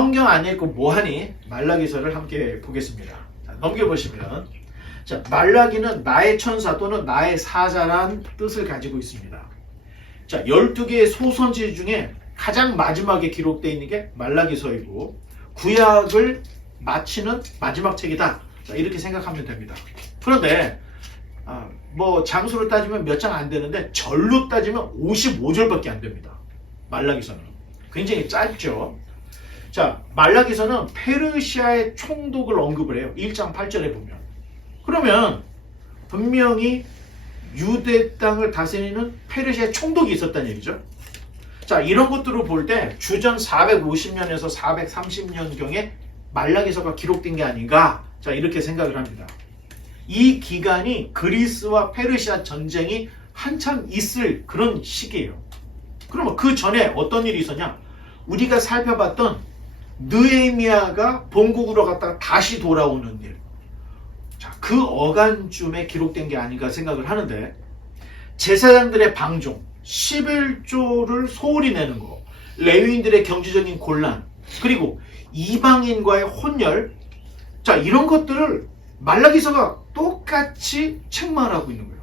성경 안 읽고 뭐하니? 말라기서를 함께 보겠습니다. 자, 넘겨보시면 자, 말라기는 나의 천사 또는 나의 사자란 뜻을 가지고 있습니다. 자, 12개의 소선지 중에 가장 마지막에 기록되어 있는 게 말라기서이고 구약을 마치는 마지막 책이다. 자, 이렇게 생각하면 됩니다. 그런데 뭐 장수로 따지면 몇 장 안 되는데 절로 따지면 55절밖에 안 됩니다. 말라기서는. 굉장히 짧죠. 자, 말라기서는 페르시아의 총독을 언급을 해요. 1장 8절에 보면. 그러면 분명히 유대 땅을 다스리는 페르시아의 총독이 있었다는 얘기죠. 자, 이런 것들을 볼 때 주전 450년에서 430년경에 말라기서가 기록된 게 아닌가. 자, 이렇게 생각을 합니다. 이 기간이 그리스와 페르시아 전쟁이 한참 있을 그런 시기예요. 그러면 그 전에 어떤 일이 있었냐? 우리가 살펴봤던 느헤미야가 본국으로 갔다가 다시 돌아오는 일. 자, 그 어간쯤에 기록된 게 아닌가 생각을 하는데 제사장들의 방종, 11조를 소홀히 내는 거, 레위인들의 경제적인 곤란, 그리고 이방인과의 혼혈, 자, 이런 것들을 말라기서가 똑같이 책망을 하고 있는 거예요.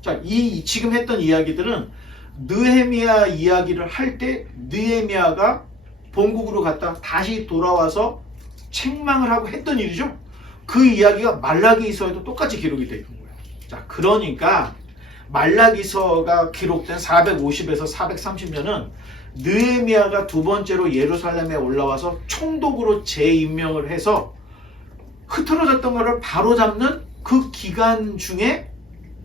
자, 지금 했던 이야기들은 느헤미야 이야기를 할 때 느헤미야가 본국으로 갔다 다시 돌아와서 책망을 하고 했던 일이죠. 그 이야기가 말라기서에도 똑같이 기록이 되어 있는 거예요. 자, 그러니까 말라기서가 기록된 450에서 430년은 느헤미야가 두 번째로 예루살렘에 올라와서 총독으로 재임명을 해서 흐트러졌던 것을 바로잡는 그 기간 중에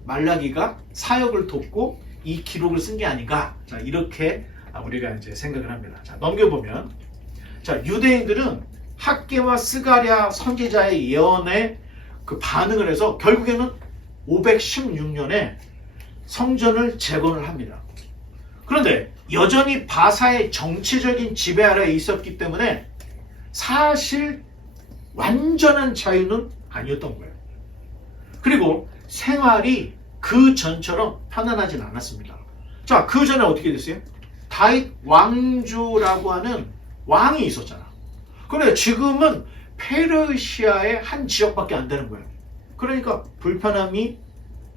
말라기가 사역을 돕고 이 기록을 쓴 게 아닌가. 자, 이렇게 우리가 이제 생각을 합니다. 자, 넘겨보면 자, 유대인들은 학개와 스가랴 선지자의 예언에 그 반응을 해서 결국에는 516년에 성전을 재건을 합니다. 그런데 여전히 바사의 정치적인 지배 아래에 있었기 때문에 사실 완전한 자유는 아니었던 거예요. 그리고 생활이 그 전처럼 편안하진 않았습니다. 자, 그 전에 어떻게 됐어요? 다윗 왕조라고 하는 왕이 있었잖아. 그런데 지금은 페르시아의 한 지역밖에 안 되는 거예요. 그러니까 불편함이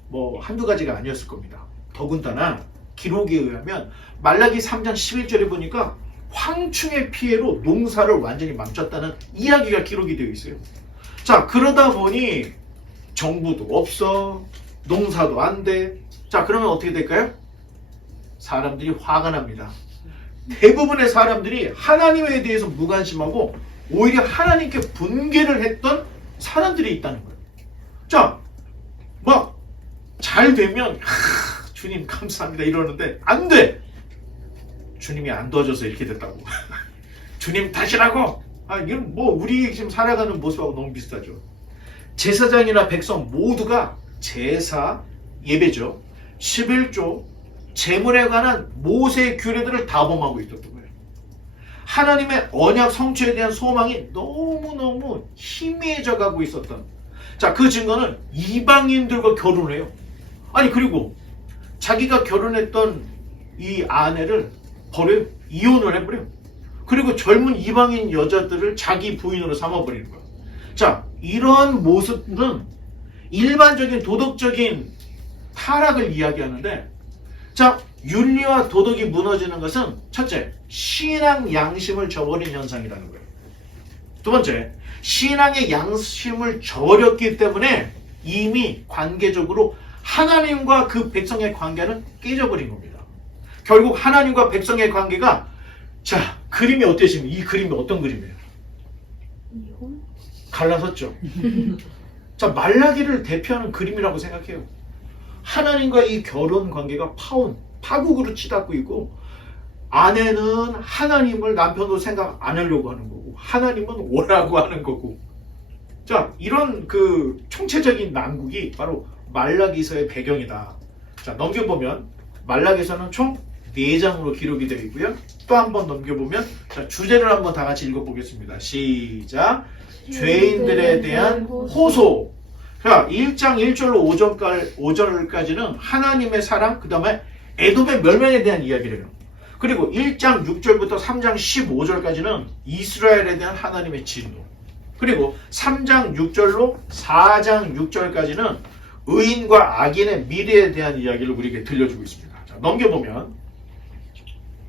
뭐 한두 가지가 아니었을 겁니다. 더군다나 기록에 의하면 말라기 3장 11절에 보니까 황충의 피해로 농사를 완전히 망쳤다는 이야기가 기록이 되어 있어요. 자, 그러다 보니 정부도 없어, 농사도 안 돼. 자, 그러면 어떻게 될까요? 사람들이 화가 납니다. 대부분의 사람들이 하나님에 대해서 무관심하고 오히려 하나님께 분개를 했던 사람들이 있다는 거예요. 자, 막 잘 되면 주님 감사합니다 이러는데 안 돼. 주님이 안 도와줘서 이렇게 됐다고. 주님 다시라고. 이건 뭐 우리 지금 살아가는 모습하고 너무 비슷하죠. 제사장이나 백성 모두가 제사, 예배죠. 11조, 재물에 관한 모세의 규례들을 다 범하고 있었던 거예요. 하나님의 언약 성취에 대한 소망이 너무너무 희미해져 가고 있었던. 자, 그 증거는 이방인들과 결혼을 해요. 아니, 그리고 자기가 결혼했던 이 아내를 버려요. 이혼을 해버려요. 그리고 젊은 이방인 여자들을 자기 부인으로 삼아버리는 거예요. 자, 이러한 모습은 일반적인 도덕적인 타락을 이야기하는데, 자, 윤리와 도덕이 무너지는 것은 첫째, 신앙 양심을 저버린 현상이라는 거예요. 두 번째, 신앙의 양심을 저버렸기 때문에 이미 관계적으로 하나님과 그 백성의 관계는 깨져버린 겁니다. 결국 하나님과 백성의 관계가, 자, 그림이 어떠십니까? 이 그림이 어떤 그림이에요? 이혼? 갈라섰죠. 자, 말라기를 대표하는 그림이라고 생각해요. 하나님과 이 결혼 관계가 파국으로 치닫고 있고, 아내는 하나님을 남편으로 생각 안 하려고 하는 거고, 하나님은 오라고 하는 거고. 자, 이런 그 총체적인 난국이 바로 말라기서의 배경이다. 자, 넘겨보면 말라기서는 총 4장으로 기록이 되어 있고요. 또 한 번 넘겨보면, 자, 주제를 한번 다 같이 읽어보겠습니다. 시작. 죄인들에 대한 호소. 자, 1장 1절로 5절까지는 하나님의 사랑, 그 다음에 에돔의 멸망에 대한 이야기를 해요. 그 그리고 1장 6절부터 3장 15절까지는 이스라엘에 대한 하나님의 진노. 그리고 3장 6절로 4장 6절까지는 의인과 악인의 미래에 대한 이야기를 우리에게 들려주고 있습니다. 자, 넘겨보면,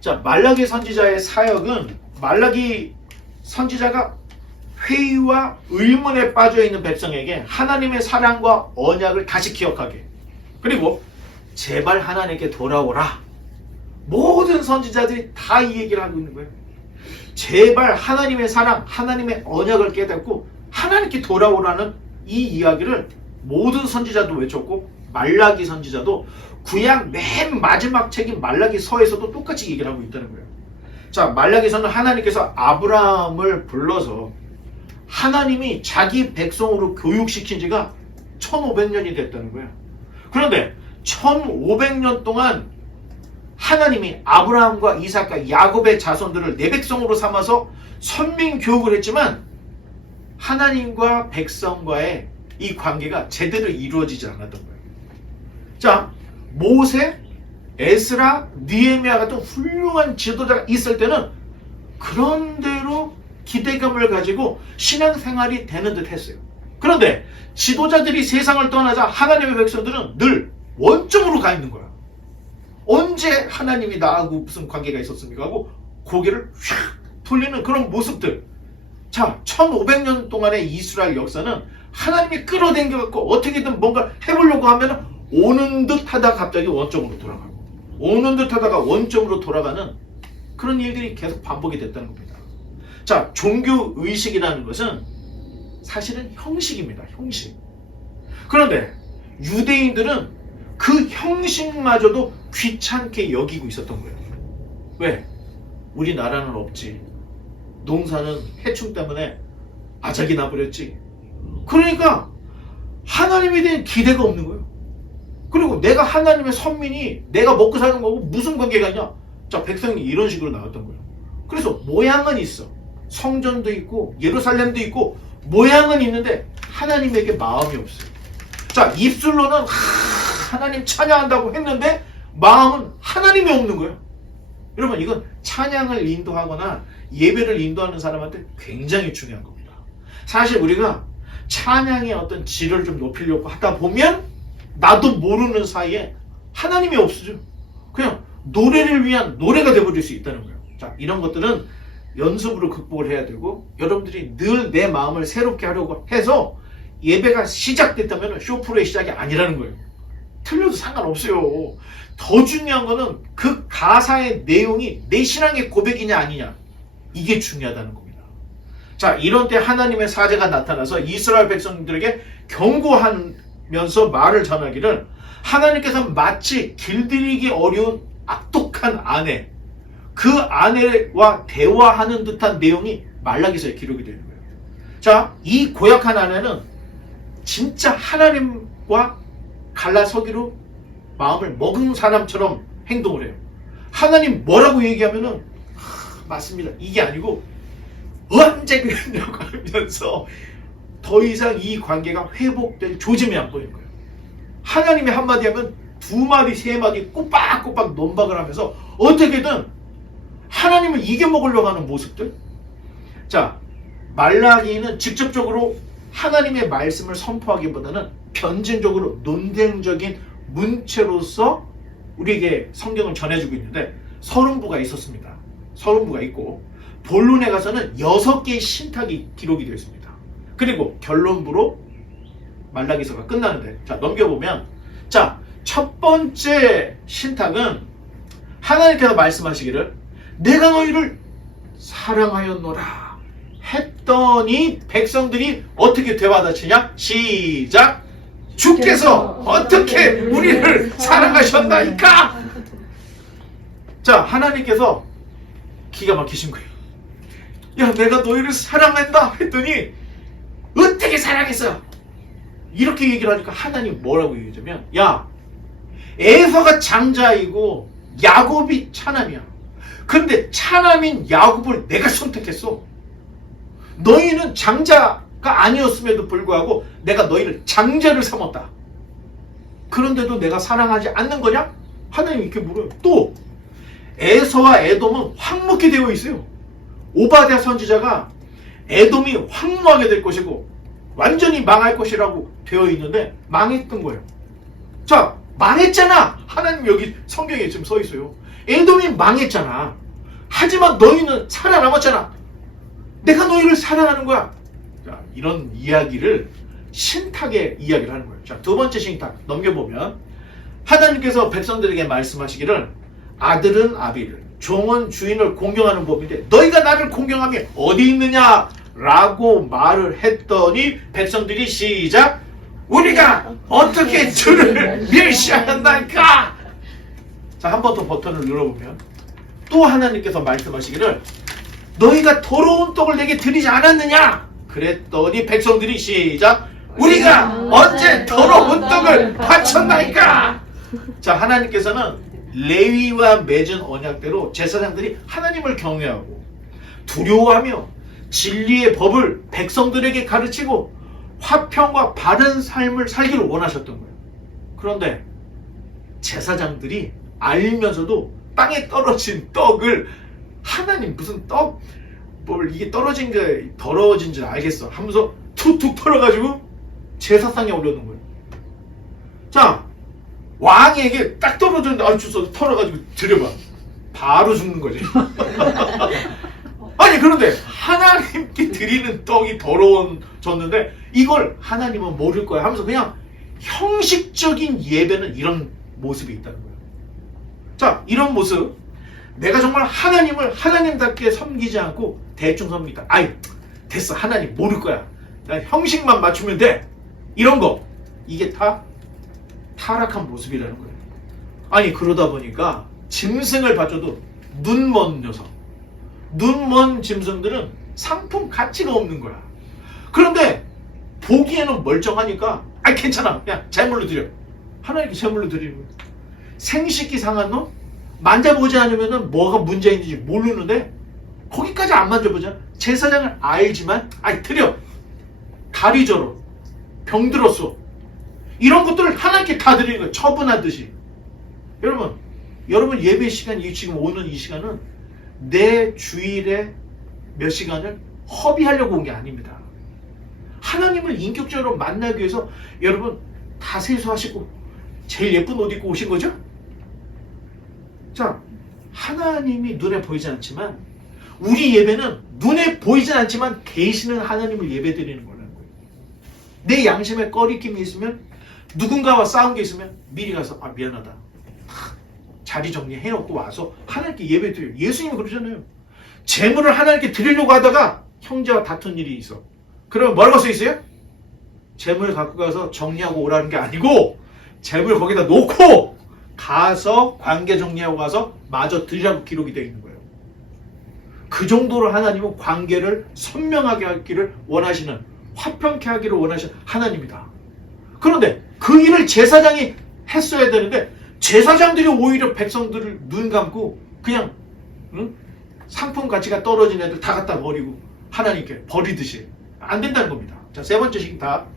자, 말라기 선지자의 사역은 말라기 선지자가 회의와 의문에 빠져있는 백성에게 하나님의 사랑과 언약을 다시 기억하게, 그리고 제발 하나님께 돌아오라. 모든 선지자들이 다 이 얘기를 하고 있는 거예요. 제발 하나님의 사랑, 하나님의 언약을 깨닫고 하나님께 돌아오라는 이 이야기를 모든 선지자도 외쳤고, 말라기 선지자도 구약 맨 마지막 책인 말라기서에서도 똑같이 얘기를 하고 있다는 거예요. 자, 말라기서는 하나님께서 아브라함을 불러서 하나님이 자기 백성으로 교육시킨 지가 1500년이 됐다는 거예요. 그런데 1500년 동안 하나님이 아브라함과 이삭과 야곱의 자손들을 내 백성으로 삼아서 선민 교육을 했지만 하나님과 백성과의 이 관계가 제대로 이루어지지 않았던 거예요. 자, 모세, 에스라, 느헤미야 같은 훌륭한 지도자가 있을 때는 그런대로 기대감을 가지고 신앙생활이 되는 듯 했어요. 그런데 지도자들이 세상을 떠나자 하나님의 백성들은 늘 원점으로 가 있는 거야. 언제 하나님이 나하고 무슨 관계가 있었습니까? 하고 고개를 휙 돌리는 그런 모습들. 자, 1500년 동안의 이스라엘 역사는 하나님이 끌어당겨갖고 어떻게든 뭔가 해보려고 하면 오는 듯 하다 갑자기 원점으로 돌아가고, 오는 듯 하다가 원점으로 돌아가는 그런 일들이 계속 반복이 됐다는 겁니다. 자, 종교의식이라는 것은 사실은 형식입니다. 형식. 그런데 유대인들은 그 형식마저도 귀찮게 여기고 있었던 거예요. 왜? 우리나라는 없지. 농사는 해충 때문에 아작이 나버렸지. 그러니까 하나님에 대한 기대가 없는 거예요. 그리고 내가 하나님의 선민이 내가 먹고 사는 거고 무슨 관계가 있냐? 자, 백성이 이런 식으로 나왔던 거예요. 그래서 모양은 있어. 성전도 있고 예루살렘도 있고 모양은 있는데 하나님에게 마음이 없어요. 자, 입술로는 하나님 찬양한다고 했는데 마음은 하나님이 없는 거예요. 여러분, 이건 찬양을 인도하거나 예배를 인도하는 사람한테 굉장히 중요한 겁니다. 사실 우리가 찬양의 어떤 질을 좀 높이려고 하다 보면 나도 모르는 사이에 하나님이 없어져. 그냥 노래를 위한 노래가 되어버릴 수 있다는 거예요. 자, 이런 것들은 연습으로 극복을 해야 되고, 여러분들이 늘 내 마음을 새롭게 하려고 해서 예배가 시작됐다면 쇼프로의 시작이 아니라는 거예요. 틀려도 상관없어요. 더 중요한 거는 그 가사의 내용이 내 신앙의 고백이냐 아니냐, 이게 중요하다는 겁니다. 자, 이런 때 하나님의 사제가 나타나서 이스라엘 백성들에게 경고하면서 말을 전하기를, 하나님께서 마치 길들이기 어려운 악독한 아내, 그 아내와 대화하는 듯한 내용이 말라기서에 기록이 되는 거예요. 자, 이 고약한 아내는 진짜 하나님과 갈라서기로 마음을 먹은 사람처럼 행동을 해요. 하나님 뭐라고 얘기하면은 맞습니다, 이게 아니고 언제 그랬냐고 하면서 더 이상 이 관계가 회복될 조짐이 안 보이는 거예요. 하나님이 한마디 하면 두 마디 세 마디 꼬박꼬박 논박을 하면서 어떻게든 하나님을 이겨먹으려고 하는 모습들. 자, 말라기는 직접적으로 하나님의 말씀을 선포하기보다는 변증적으로 논쟁적인 문체로서 우리에게 성경을 전해주고 있는데, 서론부가 있었습니다. 서론부가 있고 본론에 가서는 6개의 신탁이 기록이 되어 있습니다. 그리고 결론부로 말라기서가 끝나는데, 자, 넘겨보면, 자, 첫 번째 신탁은 하나님께서 말씀하시기를 내가 너희를 사랑하였노라 했더니 백성들이 어떻게 대화다치냐? 시작! 주께서 어떻게 우리를 사랑하셨나이까? 자, 하나님께서 기가 막히신 거예요. 야, 내가 너희를 사랑한다 했더니 어떻게 사랑했어? 이렇게 얘기를 하니까 하나님 뭐라고 얘기하냐면, 야, 에서가 장자이고 야곱이 차남이야. 그런데 차남인 야곱을 내가 선택했어. 너희는 장자가 아니었음에도 불구하고 내가 너희를 장자를 삼았다. 그런데도 내가 사랑하지 않는 거냐? 하나님 이렇게 물어요. 또 에서와 에돔은 황무케 되어 있어요. 오바댜 선지자가 에돔이 황무하게 될 것이고 완전히 망할 것이라고 되어 있는데 망했던 거예요. 자, 망했잖아. 하나님 여기 성경에 지금 써 있어요. 에돔이 망했잖아. 하지만 너희는 살아남았잖아. 내가 너희를 사랑하는 거야. 자, 이런 이야기를 신탁의 이야기를 하는 거예요. 자, 두 번째 신탁 넘겨보면 하나님께서 백성들에게 말씀하시기를 아들은 아비를, 종은 주인을 공경하는 법인데 너희가 나를 공경하며 어디 있느냐? 라고 말을 했더니 백성들이 시작! 우리가 어떻게 주를 멸시한다니까! 자, 한 번 더 버튼을 눌러보면 또 하나님께서 말씀하시기를 너희가 더러운 떡을 내게 드리지 않았느냐? 그랬더니 백성들이 시작! 우리가 언제 더러운 떡을 바쳤나이까? 자, 하나님께서는 레위와 맺은 언약대로 제사장들이 하나님을 경외하고 두려워하며 진리의 법을 백성들에게 가르치고 화평과 바른 삶을 살기를 원하셨던 거예요. 그런데 제사장들이 알면서도 땅에 떨어진 떡을 하나님 무슨 떡 뭘 이게 떨어진 게 더러워진 줄 알겠어 하면서 툭툭 털어가지고 제사상에 올려놓은 거예요. 자, 왕에게 딱 떨어졌는데 주워 털어가지고 드려봐. 바로 죽는 거지. 아니 그런데 하나님께 드리는 떡이 더러워졌는데 이걸 하나님은 모를 거야 하면서 그냥 형식적인 예배는 이런 모습이 있다는 거예요. 자, 이런 모습 내가 정말 하나님을 하나님답게 섬기지 않고 대충 섬기다. 아이 됐어, 하나님 모를 거야. 난 형식만 맞추면 돼. 이런 거 이게 다 타락한 모습이라는 거예요. 아니 그러다 보니까 짐승을 봐줘도 눈먼 녀석, 눈먼 짐승들은 상품 가치가 없는 거야. 그런데 보기에는 멀쩡하니까 아 괜찮아 그냥 제물로 드려. 하나님께 제물로 드리는 거야. 생식기 상한 놈 만져보지 않으면 뭐가 문제 있는지 모르는데 거기까지 안 만져보잖아. 제사장을 알지만 아이 드려. 다리 저러, 병들었어, 이런 것들을 하나님께 다 드리는 거예요. 처분하듯이. 여러분 예배 시간, 지금 오는 이 시간은 내 주일에 몇 시간을 허비하려고 온 게 아닙니다. 하나님을 인격적으로 만나기 위해서 여러분 다 세수하시고 제일 예쁜 옷 입고 오신 거죠? 자, 하나님이 눈에 보이지 않지만 우리 예배는 눈에 보이진 않지만 계시는 하나님을 예배드리는 거라는 거예요. 내 양심에 꺼리낌이 있으면 누군가와 싸운 게 있으면 미리 가서 아 미안하다 자리 정리해놓고 와서 하나님께 예배드려요. 예수님이 그러잖아요. 재물을 하나님께 드리려고 하다가 형제와 다툰 일이 있어. 그러면 뭐라고 써 있어요? 재물 갖고 가서 정리하고 오라는 게 아니고 재물 거기다 놓고 가서 관계 정리하고 가서 마저 드리라고 기록이 되어 있는 거예요. 그 정도로 하나님은 관계를 선명하게 하기를 원하시는, 화평케 하기를 원하시는 하나님이다. 그런데 그 일을 제사장이 했어야 되는데 제사장들이 오히려 백성들을 눈 감고 그냥 상품 가치가 떨어진 애들 다 갖다 버리고 하나님께 버리듯이 안 된다는 겁니다. 자, 세 번째 신탁.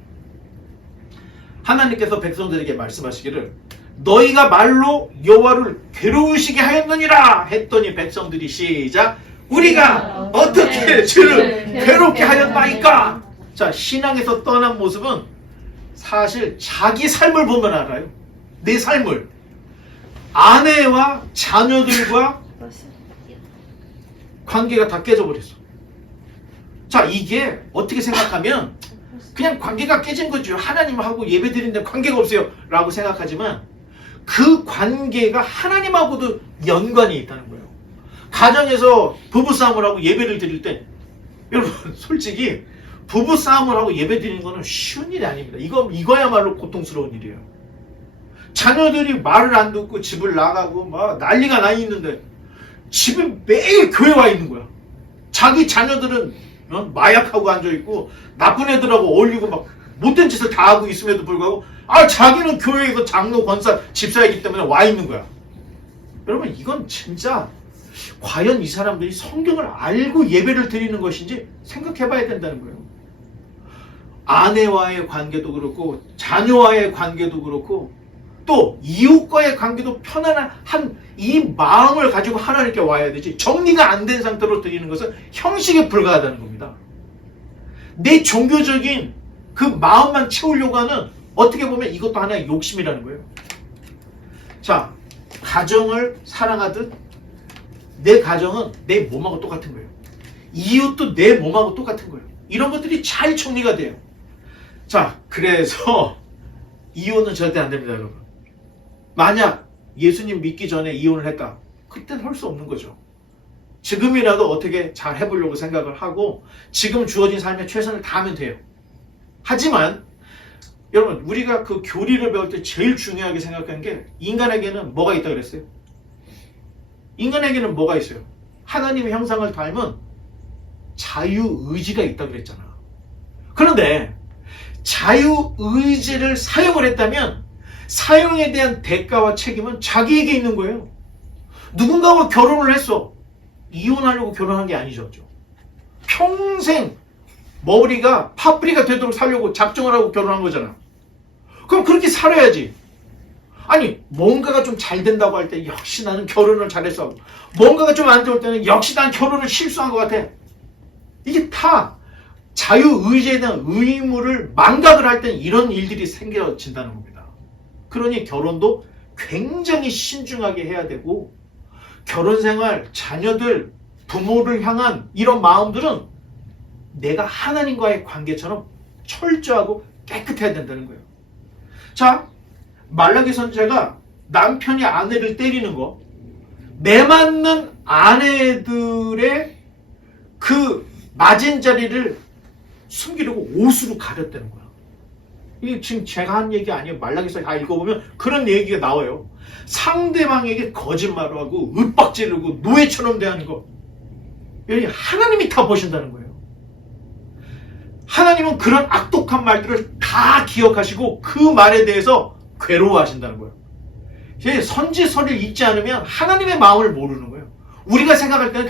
하나님께서 백성들에게 말씀하시기를 너희가 말로 여호와를 괴로우시게 하였느니라 했더니 백성들이 시작 우리가 어떻게 주를 괴롭게 하였나이까. 자, 신앙에서 떠난 모습은 사실 자기 삶을 보면 알아요. 내 삶을. 아내와 자녀들과 관계가 다 깨져버렸어. 자, 이게 어떻게 생각하면 그냥 관계가 깨진 거죠. 하나님하고 예배드리는데 관계가 없어요 라고 생각하지만 그 관계가 하나님하고도 연관이 있다는 거예요. 가정에서 부부싸움을 하고 예배를 드릴 때 여러분 솔직히 부부싸움을 하고 예배 드리는 거는 쉬운 일이 아닙니다. 이거야말로 고통스러운 일이에요. 자녀들이 말을 안 듣고 집을 나가고 막 난리가 나 있는데 집에 매일 교회 와 있는 거야. 자기 자녀들은 마약하고 앉아있고 나쁜 애들하고 어울리고 막 못된 짓을 다 하고 있음에도 불구하고 자기는 교회에서 장로, 권사, 집사이기 때문에 와 있는 거야. 여러분 이건 진짜 과연 이 사람들이 성경을 알고 예배를 드리는 것인지 생각해 봐야 된다는 거예요. 아내와의 관계도 그렇고 자녀와의 관계도 그렇고 또 이웃과의 관계도 편안한 이 마음을 가지고 하나님께 와야 되지, 정리가 안 된 상태로 드리는 것은 형식에 불과하다는 겁니다. 내 종교적인 그 마음만 채우려고 하는, 어떻게 보면 이것도 하나의 욕심이라는 거예요. 자, 가정을 사랑하듯 내 가정은 내 몸하고 똑같은 거예요. 이웃도 내 몸하고 똑같은 거예요. 이런 것들이 잘 정리가 돼요. 자, 그래서 이혼은 절대 안 됩니다, 여러분. 만약 예수님 믿기 전에 이혼을 했다, 그때는 할 수 없는 거죠. 지금이라도 어떻게 잘 해보려고 생각을 하고 지금 주어진 삶에 최선을 다하면 돼요. 하지만 여러분, 우리가 그 교리를 배울 때 제일 중요하게 생각하는 게, 인간에게는 뭐가 있다고 그랬어요? 인간에게는 뭐가 있어요? 하나님의 형상을 닮은 자유의지가 있다고 그랬잖아. 그런데 자유의지를 사용을 했다면 사용에 대한 대가와 책임은 자기에게 있는 거예요. 누군가와 결혼을 했어. 이혼하려고 결혼한 게 아니죠. 평생 머리가 파뿌리가 되도록 살려고 작정을 하고 결혼한 거잖아. 그럼 그렇게 살아야지. 아니, 뭔가가 좀 잘 된다고 할 때 역시 나는 결혼을 잘해서 하고, 뭔가가 좀 안 좋을 때는 역시 난 결혼을 실수한 것 같아. 이게 다 자유의지에 대한 의무를 망각을 할 때는 이런 일들이 생겨진다는 겁니다. 그러니 결혼도 굉장히 신중하게 해야 되고, 결혼생활, 자녀들, 부모를 향한 이런 마음들은 내가 하나님과의 관계처럼 철저하고 깨끗해야 된다는 거예요. 자, 말라기 선지자가 남편이 아내를 때리는 거, 매맞는 아내들의 그 맞은 자리를 숨기려고 옷으로 가렸다는 거야. 이게 지금 제가 한 얘기 아니에요. 말라기서 다 읽어보면 그런 얘기가 나와요. 상대방에게 거짓말을 하고 윽박지르고 노예처럼 대하는 거, 여기 하나님이 다 보신다는 거예요. 하나님은 그런 악독한 말들을 다 기억하시고 그 말에 대해서 괴로워하신다는 거예요. 선지서를 읽지 않으면 하나님의 마음을 모르는 거예요. 우리가 생각할 때는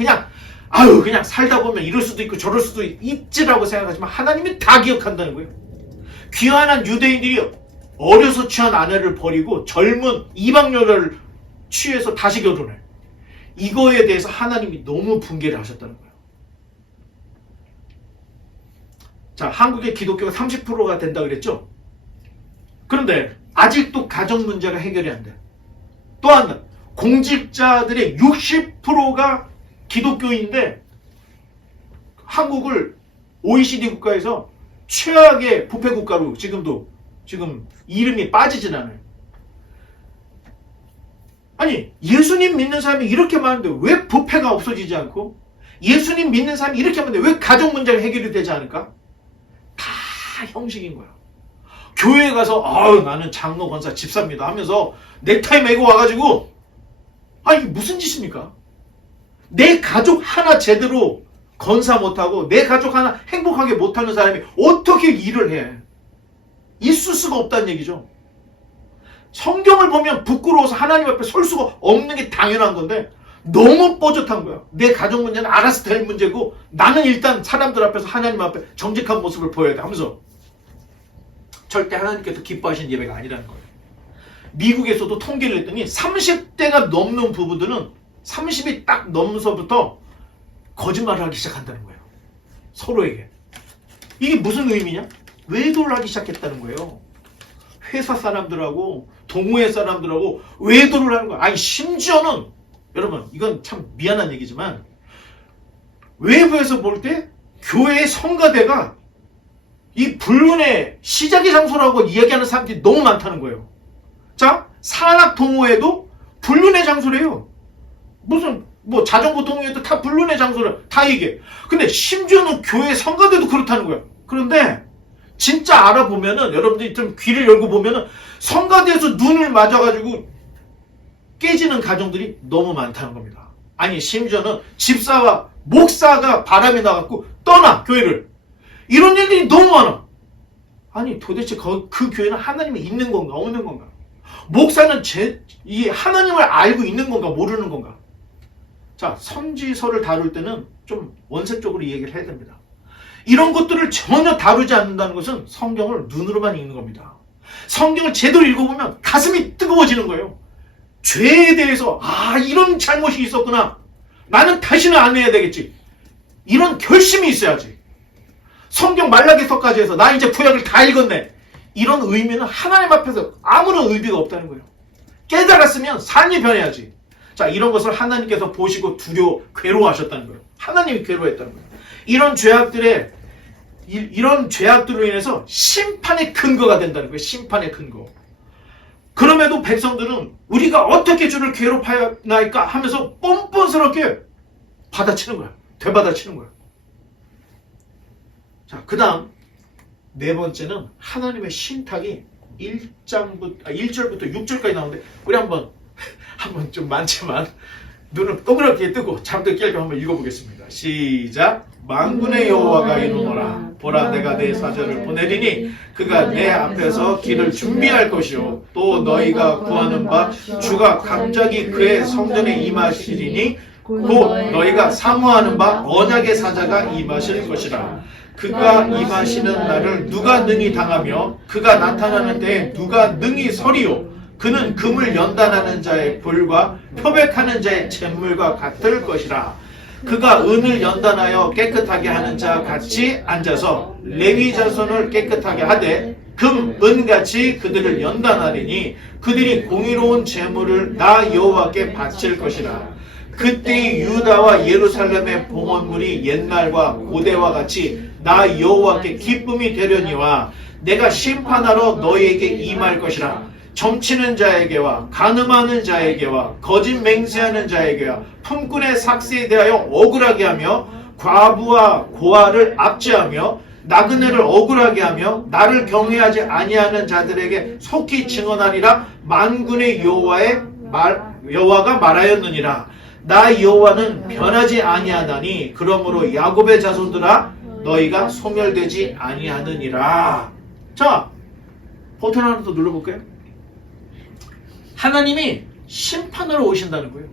그냥 살다 보면 이럴 수도 있고 저럴 수도 있지라고 생각하지만 하나님이 다 기억한다는 거예요. 귀환한 유대인들이 어려서 취한 아내를 버리고 젊은 이방 여자를 취해서 다시 결혼해. 이거에 대해서 하나님이 너무 분개를 하셨다는 거예요. 자, 한국의 기독교가 30%가 된다 그랬죠? 그런데 아직도 가정 문제가 해결이 안 돼. 또한 공직자들의 60%가 기독교인인데 한국을 OECD 국가에서 최악의 부패 국가로 지금 이름이 빠지진 않아요. 아니, 예수님 믿는 사람이 이렇게 많은데 왜 부패가 없어지지 않고, 예수님 믿는 사람이 이렇게 많은데 왜 가정 문제가 해결이 되지 않을까? 다 형식인 거야. 교회에 가서 나는 장로, 권사, 집사입니다 하면서 넥타이 메고 와가지고, 이게 무슨 짓입니까? 내 가족 하나 제대로 건사 못하고 내 가족 하나 행복하게 못하는 사람이 어떻게 일을 해? 있을 수가 없다는 얘기죠. 성경을 보면 부끄러워서 하나님 앞에 설 수가 없는 게 당연한 건데 너무 뻐젓한 거야. 내 가족 문제는 알아서 될 문제고 나는 일단 사람들 앞에서 하나님 앞에 정직한 모습을 보여야 돼 하면서 절대 하나님께서 기뻐하시는 예배가 아니라는 거예요. 미국에서도 통계를 했더니 30대가 넘는 부부들은 30이 딱 넘서부터 거짓말을 하기 시작한다는 거예요. 서로에게. 이게 무슨 의미냐? 외도를 하기 시작했다는 거예요. 회사 사람들하고 동호회 사람들하고 외도를 하는 거예요. 심지어는 여러분, 이건 참 미안한 얘기지만 외부에서 볼 때 교회의 성가대가 이 불륜의 시작의 장소라고 이야기하는 사람들이 너무 많다는 거예요. 자, 산악 동호회도 불륜의 장소래요. 무슨 자전거 동호회도 다 불륜의 장소래. 다 얘기해. 근데 심지어는 교회 성가대도 그렇다는 거예요. 그런데 진짜 알아보면은, 여러분들이 좀 귀를 열고 보면은 성가대에서 눈을 맞아가지고 깨지는 가정들이 너무 많다는 겁니다. 심지어는 집사와 목사가 바람이 나갖고 떠나, 교회를. 이런 일들이 너무 많아. 도대체 그 교회는 하나님이 있는 건가 없는 건가? 목사는 이 하나님을 알고 있는 건가 모르는 건가? 자, 선지서를 다룰 때는 좀 원색적으로 이 얘기를 해야 됩니다. 이런 것들을 전혀 다루지 않는다는 것은 성경을 눈으로만 읽는 겁니다. 성경을 제대로 읽어보면 가슴이 뜨거워지는 거예요. 죄에 대해서 이런 잘못이 있었구나. 나는 다시는 안 해야 되겠지. 이런 결심이 있어야지. 성경 말라기서까지 해서 나 이제 구약을 다 읽었네. 이런 의미는 하나님 앞에서 아무런 의미가 없다는 거예요. 깨달았으면 삶이 변해야지. 자, 이런 것을 하나님께서 보시고 괴로워하셨다는 거예요. 하나님이 괴로워했다는 거예요. 이런 죄악들로 인해서 심판의 근거가 된다는 거예요. 심판의 근거. 그럼에도 백성들은 우리가 어떻게 주를 괴롭하나이까 하면서 뻔뻔스럽게 받아치는 거야. 되받아치는 거야. 자, 그 다음 네 번째는 하나님의 신탁이 1절부터 6절까지 나오는데 우리 한번 좀 많지만 눈을 동그랗게 뜨고 잠들 깨게 한번 읽어보겠습니다. 시작. 만군의 여호와가 이르노라. 보라, 내가 내 사자를 보내리니 그가 내 앞에서 길을 준비할 것이요 또 너희가 구하는 바 주가 갑자기 그의 성전에 임하시리니 또 너희가 사모하는 바 언약의 사자가 임하실 것이라. 그가 임하시는 날을 누가 능히 당하며 그가 나타나는 때에 누가 능히 서리요. 그는 금을 연단하는 자의 불과 표백하는 자의 잿물과 같을 것이라. 그가 은을 연단하여 깨끗하게 하는 자 같이 앉아서 레위 자손을 깨끗하게 하되 금, 은같이 그들을 연단하리니 그들이 공의로운 제물을 나 여호와께 바칠 것이라. 그때 유다와 예루살렘의 봉헌물이 옛날과 고대와 같이 나 여호와께 기쁨이 되려니와 내가 심판하러 너희에게 임할 것이라. 점치는 자에게와 간음하는 자에게와 거짓 맹세하는 자에게와 품꾼의 삭세에 대하여 억울하게 하며 과부와 고아를 압제하며 나그네를 억울하게 하며 나를 경외하지 아니하는 자들에게 속히 증언하리라. 만군의 여호와가 말하였느니라. 나 여호와는 변하지 아니하나니 그러므로 야곱의 자손들아 너희가 소멸되지 아니하느니라. 자, 버튼 하나 더 눌러볼까요? 하나님이 심판으로 오신다는 거예요.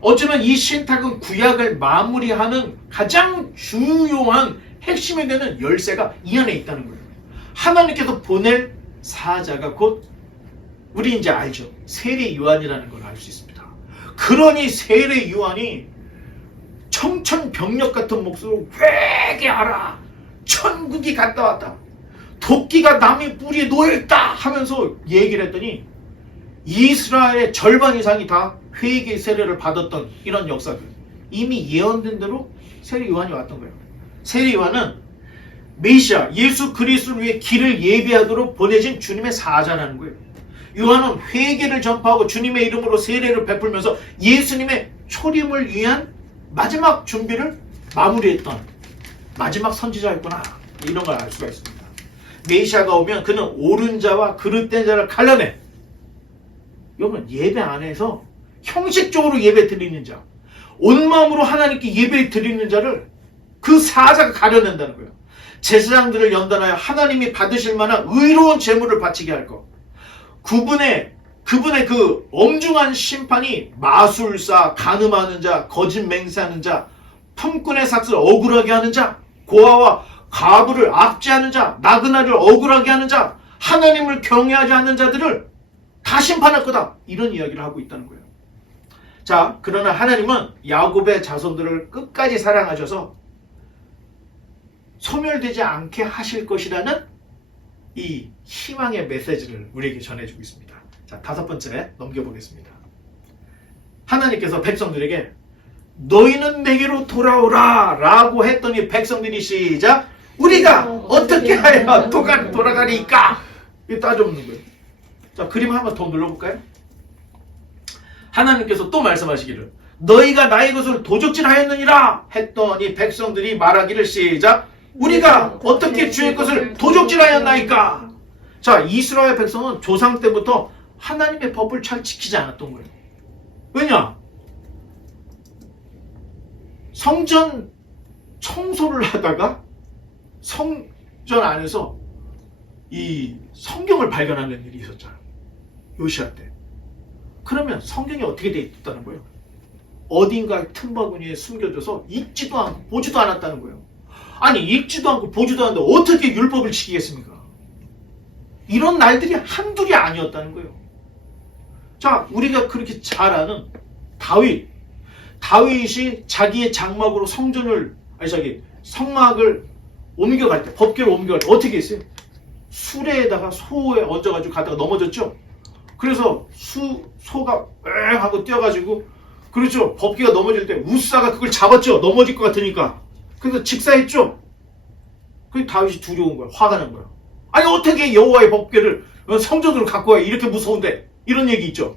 어쩌면 이 신탁은 구약을 마무리하는 가장 중요한 핵심이 되는 열쇠가 이 안에 있다는 거예요. 하나님께서 보낼 사자가 곧 우리 이제 알죠. 세례 요한이라는 걸 알 수 있습니다. 그러니 세례 요한이 청천벽력 같은 목소리로 회개하라. 천국이 갔다 왔다. 도끼가 남의 뿌리에 놓여있다 하면서 얘기를 했더니 이스라엘의 절반 이상이 다 회개 세례를 받았던 이런 역사들. 이미 예언된 대로 세례 요한이 왔던 거예요. 세례 요한은 메시아 예수 그리스도를 위해 길을 예비하도록 보내진 주님의 사자라는 거예요. 요한은 회개를 전파하고 주님의 이름으로 세례를 베풀면서 예수님의 초림을 위한 마지막 준비를 마무리했던 마지막 선지자였구나. 이런 걸 알 수가 있습니다. 메시아가 오면 그는 옳은 자와 그릇된 자를 갈라내. 여러분, 예배 안에서 형식적으로 예배 드리는 자, 온 마음으로 하나님께 예배 드리는 자를 그 사자가 가려낸다는 거예요. 제사장들을 연단하여 하나님이 받으실 만한 의로운 제물을 바치게 할 것. 그분의 그 엄중한 심판이 마술사, 간음하는 자, 거짓 맹세하는 자, 품꾼의 삭스를 억울하게 하는 자, 고아와 과부를 압제하는 자, 나그네를 억울하게 하는 자, 하나님을 경외하지 않는 자들을 다 심판할 거다. 이런 이야기를 하고 있다는 거예요. 자, 그러나 하나님은 야곱의 자손들을 끝까지 사랑하셔서 소멸되지 않게 하실 것이라는 이 희망의 메시지를 우리에게 전해주고 있습니다. 자, 다섯 번째 넘겨보겠습니다. 하나님께서 백성들에게 너희는 내게로 돌아오라 라고 했더니 백성들이 시작 우리가 어떻게 하여 돌아가리까? 이거 따져보는 거예요. 자, 그림 한번 더 눌러볼까요? 하나님께서 또 말씀하시기를 너희가 나의 것을 도적질하였느니라 했더니 백성들이 말하기를 시작 우리가 어떻게 주의 것을 도적질하였나이까? 자, 이스라엘 백성은 조상 때부터 하나님의 법을 잘 지키지 않았던 거예요. 왜냐? 성전 청소를 하다가 성전 안에서 이 성경을 발견하는 일이 있었잖아요. 요시아 때. 그러면 성경이 어떻게 돼 있다는 거예요? 어딘가 틈바구니에 숨겨져서 읽지도 않고 보지도 않았다는 거예요. 아니, 읽지도 않고 보지도 않는데 어떻게 율법을 지키겠습니까? 이런 날들이 한둘이 아니었다는 거예요. 자, 우리가 그렇게 잘 아는 다윗이 자기의 장막으로 성막을 옮겨갈 때, 법궤를 옮겨갈 때 어떻게 했어요? 수레에다가 소에 얹어가지고 가다가 넘어졌죠? 그래서 소가 엥 하고 뛰어가지고, 그렇죠, 법궤가 넘어질 때 우사가 그걸 잡았죠? 넘어질 것 같으니까. 그래서 직사했죠? 그게 다윗이 두려운 거야. 화가 난 거야. 아니, 어떻게 여호와의 법궤를 성전으로 갖고 와요? 이렇게 무서운데. 이런 얘기 있죠?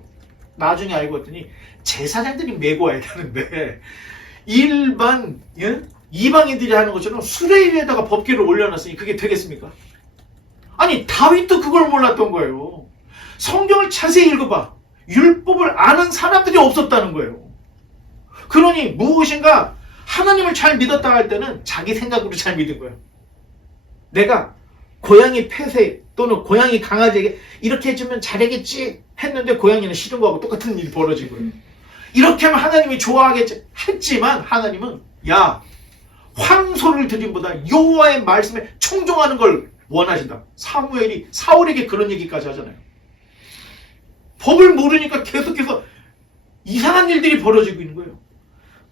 나중에 알고 봤더니 제사장들이 메고 와야 되는데, 일반 이방인들이 하는 것처럼 수레 위에다가 법궤를 올려놨으니 그게 되겠습니까? 아니, 다윗도 그걸 몰랐던 거예요. 성경을 자세히 읽어봐. 율법을 아는 사람들이 없었다는 거예요. 그러니 무엇인가 하나님을 잘 믿었다 할 때는 자기 생각으로 잘 믿은 거예요. 내가 고양이 폐쇄 또는 고양이 강아지에게 이렇게 해주면 잘하겠지 했는데 고양이는 싫은 거하고 똑같은 일이 벌어진 거예요. 이렇게 하면 하나님이 좋아하겠지 했지만 하나님은 황소를 드림보다 여호와의 말씀에 청종하는 걸 원하신다. 사무엘이 사울에게 그런 얘기까지 하잖아요. 법을 모르니까 계속해서 이상한 일들이 벌어지고 있는 거예요.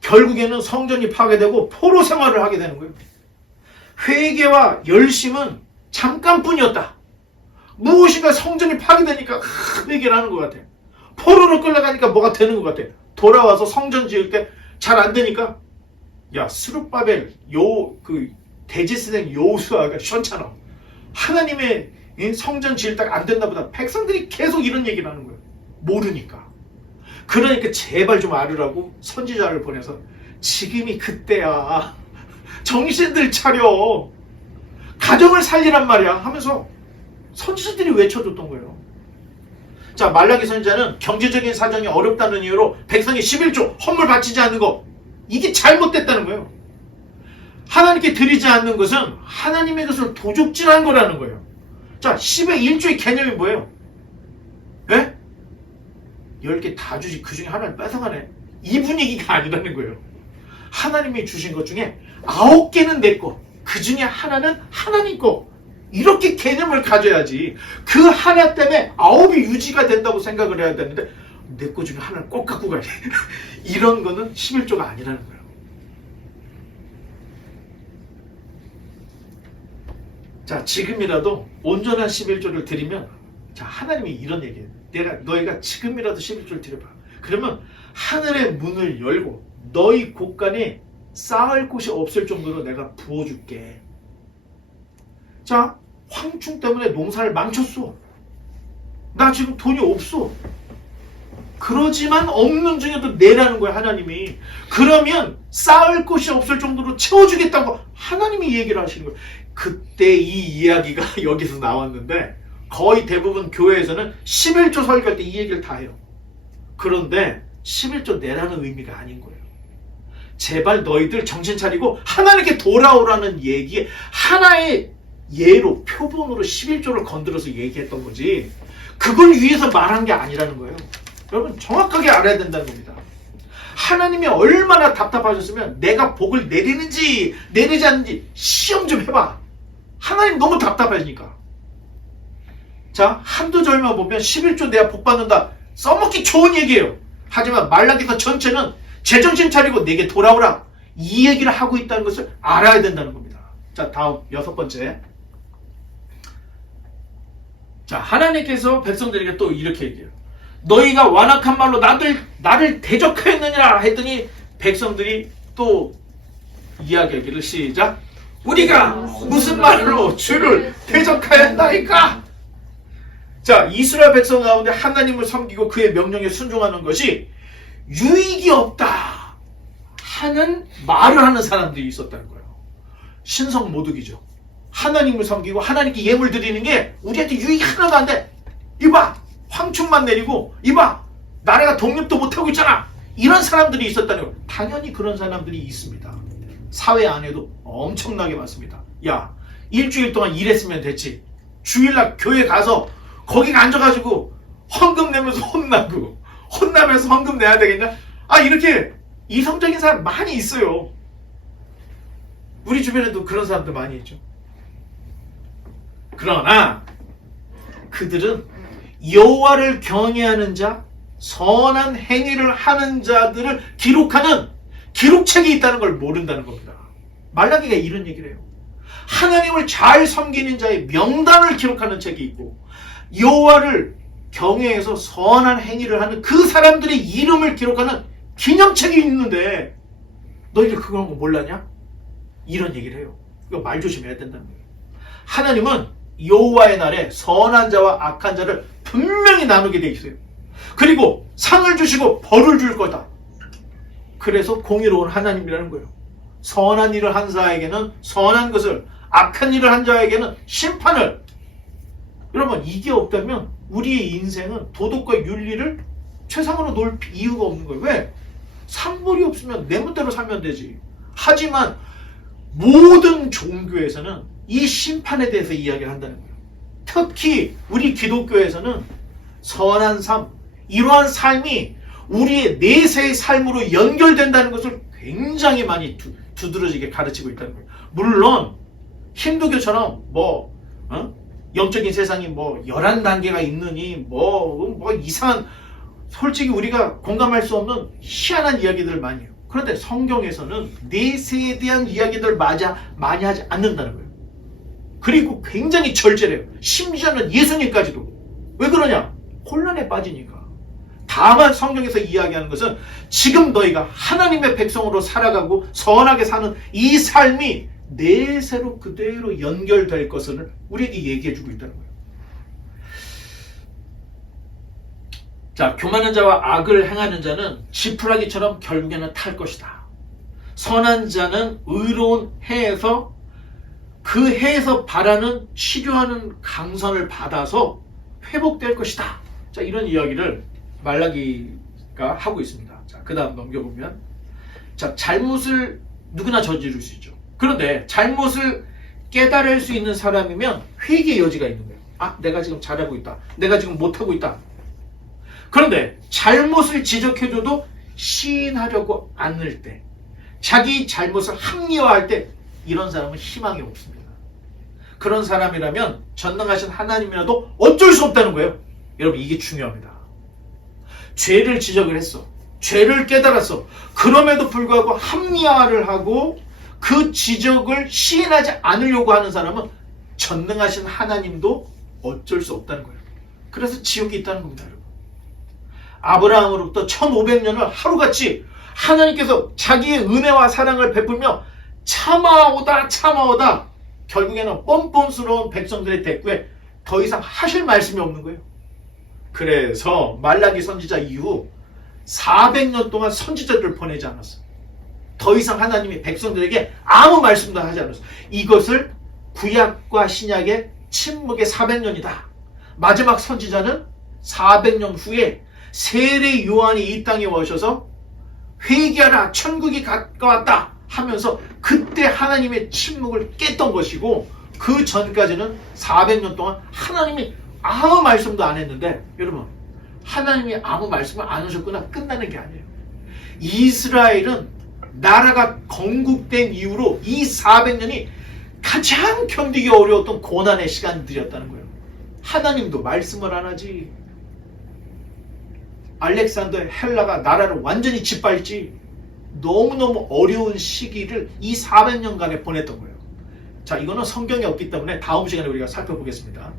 결국에는 성전이 파괴되고 포로 생활을 하게 되는 거예요. 회개와 열심은 잠깐뿐이었다. 무엇인가 성전이 파괴되니까 회개를 하는 것 같아. 포로로 끌려가니까 뭐가 되는 것 같아. 돌아와서 성전 지을 때 잘 안 되니까 스룹바벨 대제사장 여호수아가 시원찮아. 하나님의 성전 지을 때가 안 됐나 보다. 백성들이 계속 이런 얘기를 하는 거예요. 모르니까. 그러니까 제발 좀 알으라고 선지자를 보내서 지금이 그때야. 정신들 차려. 가정을 살리란 말이야 하면서 선지자들이 외쳐줬던 거예요. 자, 말라기 선지자는 경제적인 사정이 어렵다는 이유로 백성이 11조 헌물 바치지 않는 거, 이게 잘못됐다는 거예요. 하나님께 드리지 않는 것은 하나님의 것을 도둑질한 거라는 거예요. 자, 10의 1조의 개념이 뭐예요? 10개 다 주지 그 중에 하나를 뺏어가네. 이 분위기가 아니라는 거예요. 하나님이 주신 것 중에 9개는 내 거, 그 중에 하나는 하나님 거. 이렇게 개념을 가져야지. 그 하나 때문에 9이 유지가 된다고 생각을 해야 되는데 내 거 중에 하나를 꼭 갖고 가야지. 이런 거는 11조가 아니라는 거예요. 자, 지금이라도 온전한 11조를 드리면, 자, 하나님이 이런 얘기해요. 너희가 지금이라도 11조를 드려봐. 그러면 하늘의 문을 열고 너희 곳간에 쌓을 곳이 없을 정도로 내가 부어줄게. 자, 황충 때문에 농사를 망쳤어. 나 지금 돈이 없어. 그러지만 없는 중에도 내라는 거야, 하나님이. 그러면 쌓을 곳이 없을 정도로 채워주겠다고 하나님이 얘기를 하시는 거예요. 그때 이 이야기가 여기서 나왔는데 거의 대부분 교회에서는 11조 설교할 때 이 얘기를 다 해요. 그런데 11조 내라는 의미가 아닌 거예요. 제발 너희들 정신 차리고 하나님께 돌아오라는 얘기에 하나의 예로, 표본으로 11조를 건드려서 얘기했던 거지, 그걸 위해서 말한 게 아니라는 거예요. 여러분 정확하게 알아야 된다는 겁니다. 하나님이 얼마나 답답하셨으면 내가 복을 내리는지 내리지 않는지 시험 좀 해봐. 하나님 너무 답답하시니까. 자, 한두 절만 보면 11조 내가 복 받는다, 써먹기 좋은 얘기예요. 하지만 말라기서 전체는 제정신 차리고 내게 돌아오라, 이 얘기를 하고 있다는 것을 알아야 된다는 겁니다. 자, 다음 6번째. 자, 하나님께서 백성들에게 또 이렇게 얘기해요. 너희가 완악한 말로 나를 대적하였느니라 했더니 백성들이 또 이야기하기를, 시작. 우리가 무슨 말로 주를 대적하였나이까. 자, 이스라엘 백성 가운데 하나님을 섬기고 그의 명령에 순종하는 것이 유익이 없다 하는 말을 하는 사람들이 있었다는 거예요. 신성 모독이죠. 하나님을 섬기고 하나님께 예물 드리는 게 우리한테 유익이 하나도 안 돼. 이봐, 황충만 내리고, 이봐, 나라가 독립도 못하고 있잖아. 이런 사람들이 있었다는 거예요. 당연히 그런 사람들이 있습니다. 사회 안에도 엄청나게 많습니다. 야, 일주일 동안 일했으면 됐지. 주일날 교회 가서 거기 앉아가지고 헌금 내면서 혼나고, 혼나면서 헌금 내야 되겠냐? 이렇게 이성적인 사람 많이 있어요. 우리 주변에도 그런 사람들 많이 있죠. 그러나 그들은 여호와를 경외하는 자, 선한 행위를 하는 자들을 기록하는 기록책이 있다는 걸 모른다는 겁니다. 말라기가 이런 얘기를 해요. 하나님을 잘 섬기는 자의 명단을 기록하는 책이 있고 여호와를 경외해서 선한 행위를 하는 그 사람들의 이름을 기록하는 기념책이 있는데 너희들 그런 거 몰랐냐? 이런 얘기를 해요. 이거 말 조심해야 된다는 거예요. 하나님은 여호와의 날에 선한 자와 악한 자를 분명히 나누게 돼 있어요. 그리고 상을 주시고 벌을 줄 거다. 그래서 공의로운 하나님이라는 거예요. 선한 일을 한 자에게는 선한 것을, 악한 일을 한 자에게는 심판을. 여러분, 이게 없다면 우리의 인생은 도덕과 윤리를 최상으로 놓을 이유가 없는 거예요. 왜? 상벌이 없으면 내 멋대로 살면 되지. 하지만 모든 종교에서는 이 심판에 대해서 이야기를 한다는 거예요. 특히 우리 기독교에서는 선한 삶, 이러한 삶이 우리의 내세의 삶으로 연결된다는 것을 굉장히 많이 두드러지게 가르치고 있다는 거예요. 물론 힌두교처럼 영적인 세상이 11단계가 있느니 뭐 이상한, 솔직히 우리가 공감할 수 없는 희한한 이야기들을 많이 해요. 그런데 성경에서는 내세에 대한 이야기들을 많이 하지 않는다는 거예요. 그리고 굉장히 절제해요. 심지어는 예수님까지도. 왜 그러냐? 혼란에 빠지니까. 다만 성경에서 이야기하는 것은 지금 너희가 하나님의 백성으로 살아가고 선하게 사는 이 삶이 내세로 그대로 연결될 것을 우리에게 얘기해주고 있다는 거예요. 자, 교만한 자와 악을 행하는 자는 지푸라기처럼 결국에는 탈 것이다. 선한 자는 의로운 해에서 그 해에서 바라는 치료하는 강선을 받아서 회복될 것이다. 자, 이런 이야기를 말라기가 하고 있습니다. 자, 그 다음 넘겨보면, 자, 잘못을 누구나 저지를 수 있죠. 그런데 잘못을 깨달을 수 있는 사람이면 회개의 여지가 있는 거예요. 아, 내가 지금 잘하고 있다. 내가 지금 못하고 있다. 그런데 잘못을 지적해줘도 시인하려고 않을 때, 자기 잘못을 합리화할 때, 이런 사람은 희망이 없습니다. 그런 사람이라면 전능하신 하나님이라도 어쩔 수 없다는 거예요. 여러분, 이게 중요합니다. 죄를 지적을 했어. 죄를 깨달았어. 그럼에도 불구하고 합리화를 하고 그 지적을 시인하지 않으려고 하는 사람은 전능하신 하나님도 어쩔 수 없다는 거예요. 그래서 지옥이 있다는 겁니다, 여러분. 아브라함으로부터 1500년을 하루같이 하나님께서 자기의 은혜와 사랑을 베풀며 참아오다 결국에는 뻔뻔스러운 백성들의 대꾸에 더 이상 하실 말씀이 없는 거예요. 그래서 말라기 선지자 이후 400년 동안 선지자들을 보내지 않았어요. 더 이상 하나님이 백성들에게 아무 말씀도 하지 않았어요. 이것을 구약과 신약의 침묵의 400년이다. 마지막 선지자는 400년 후에 세례 요한이 이 땅에 오셔서 회개하라, 천국이 가까웠다 하면서 그때 하나님의 침묵을 깼던 것이고, 그 전까지는 400년 동안 하나님이 아무 말씀도 안 했는데, 여러분, 하나님이 아무 말씀을 안 하셨구나 끝나는 게 아니에요. 이스라엘은 나라가 건국된 이후로 이 400년이 가장 견디기 어려웠던 고난의 시간들이었다는 거예요. 하나님도 말씀을 안 하지. 알렉산더 헬라가 나라를 완전히 짓밟지. 너무너무 어려운 시기를 이 400년간에 보냈던 거예요. 자, 이거는 성경에 없기 때문에 다음 시간에 우리가 살펴보겠습니다.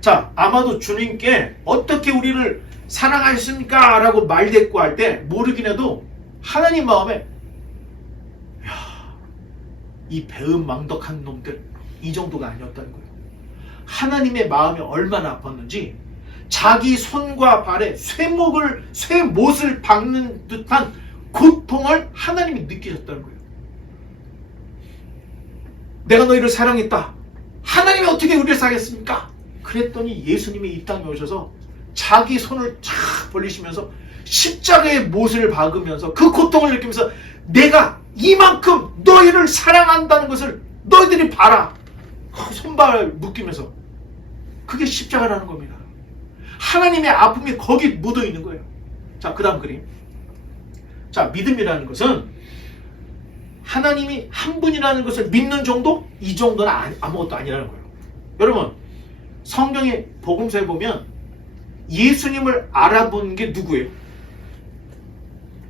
자, 아마도 주님께 어떻게 우리를 사랑하십니까? 라고 말대꾸할 때 모르긴 해도 하나님 마음에, 이 배은망덕한 놈들, 이 정도가 아니었다는 거예요. 하나님의 마음이 얼마나 아팠는지 자기 손과 발에 쇠못을 박는 듯한 고통을 하나님이 느끼셨다는 거예요. 내가 너희를 사랑했다. 하나님이 어떻게 우리를 사랑했습니까? 그랬더니 예수님이 이 땅에 오셔서 자기 손을 쫙 벌리시면서 십자가의 못을 박으면서 그 고통을 느끼면서 내가 이만큼 너희를 사랑한다는 것을 너희들이 봐라. 손발을 묶이면서, 그게 십자가라는 겁니다. 하나님의 아픔이 거기 묻어 있는 거예요. 자, 그 다음 그림. 자, 믿음이라는 것은 하나님이 한 분이라는 것을 믿는 정도? 이 정도는 아무것도 아니라는 거예요. 여러분, 성경의 복음서에 보면 예수님을 알아본 게 누구예요?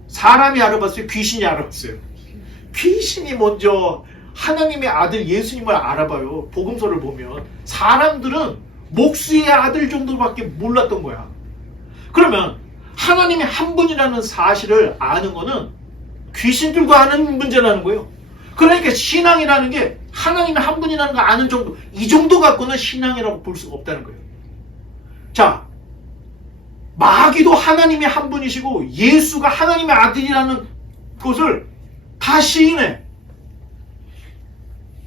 사람이 알아봤어요? 귀신이 알아봤어요? 귀신이 먼저 하나님의 아들 예수님을 알아봐요. 복음서를 보면 사람들은 목수의 아들 정도밖에 몰랐던 거야. 그러면 하나님이 한 분이라는 사실을 아는 거는 귀신들도 아는 문제라는 거예요. 그러니까 신앙이라는 게 하나님이 한 분이라는 거 아는 정도, 이 정도 갖고는 신앙이라고 볼 수가 없다는 거예요. 자, 마귀도 하나님이 한 분이시고 예수가 하나님의 아들이라는 것을 다 시인해.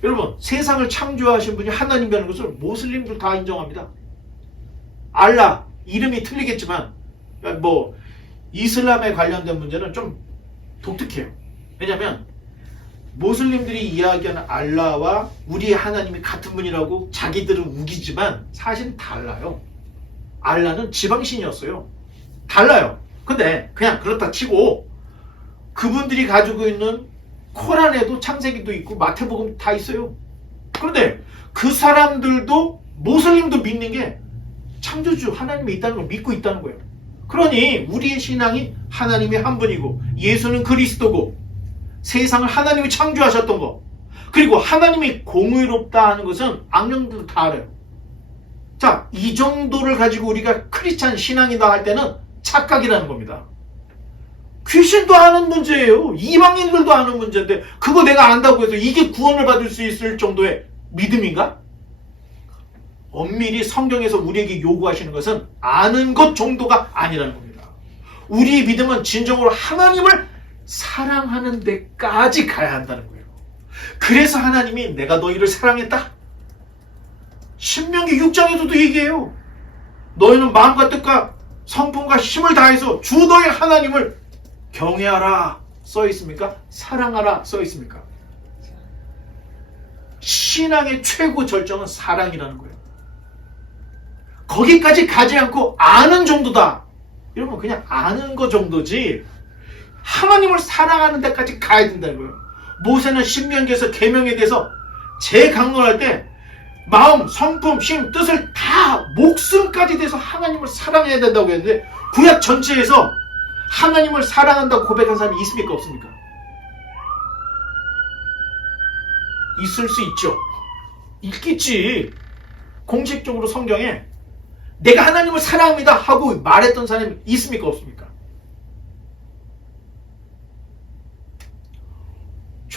여러분, 세상을 창조하신 분이 하나님이라는 것을 모슬림들 다 인정합니다. 알라, 이름이 틀리겠지만 뭐 이슬람에 관련된 문제는 좀 독특해요. 왜냐하면 모슬림들이 이야기하는 알라와 우리의 하나님이 같은 분이라고 자기들은 우기지만 사실은 달라요. 알라는 지방신이었어요. 달라요. 근데 그냥 그렇다 치고 그분들이 가지고 있는 코란에도 창세기도 있고 마태복음 다 있어요. 그런데 그 사람들도 모슬림도 믿는 게 창조주 하나님이 있다는 걸 믿고 있다는 거예요. 그러니 우리의 신앙이 하나님이 한 분이고 예수는 그리스도고 세상을 하나님이 창조하셨던 거, 그리고 하나님이 공의롭다 하는 것은 악령들도 다 알아요. 자, 이 정도를 가지고 우리가 크리스찬 신앙이다 할 때는 착각이라는 겁니다. 귀신도 아는 문제예요. 이방인들도 아는 문제인데 그거 내가 안다고 해서 이게 구원을 받을 수 있을 정도의 믿음인가? 엄밀히 성경에서 우리에게 요구하시는 것은 아는 것 정도가 아니라는 겁니다. 우리의 믿음은 진정으로 하나님을 사랑하는 데까지 가야 한다는 거예요. 그래서 하나님이 내가 너희를 사랑했다. 신명기 6장에서도 얘기해요. 너희는 마음과 뜻과 성품과 힘을 다해서 주 너희 하나님을 경외하라 써 있습니까? 사랑하라 써 있습니까? 신앙의 최고 절정은 사랑이라는 거예요. 거기까지 가지 않고 아는 정도다. 이러면 그냥 아는 거 정도지 하나님을 사랑하는 데까지 가야 된다는 거예요. 모세는 신명기에서 계명에 대해서 재강론할 때 마음, 성품, 힘, 뜻을 다 목숨까지 대해서 하나님을 사랑해야 된다고 했는데 구약 전체에서 하나님을 사랑한다고 고백한 사람이 있습니까? 없습니까? 있을 수 있죠. 있겠지. 공식적으로 성경에 내가 하나님을 사랑합니다 하고 말했던 사람이 있습니까? 없습니까?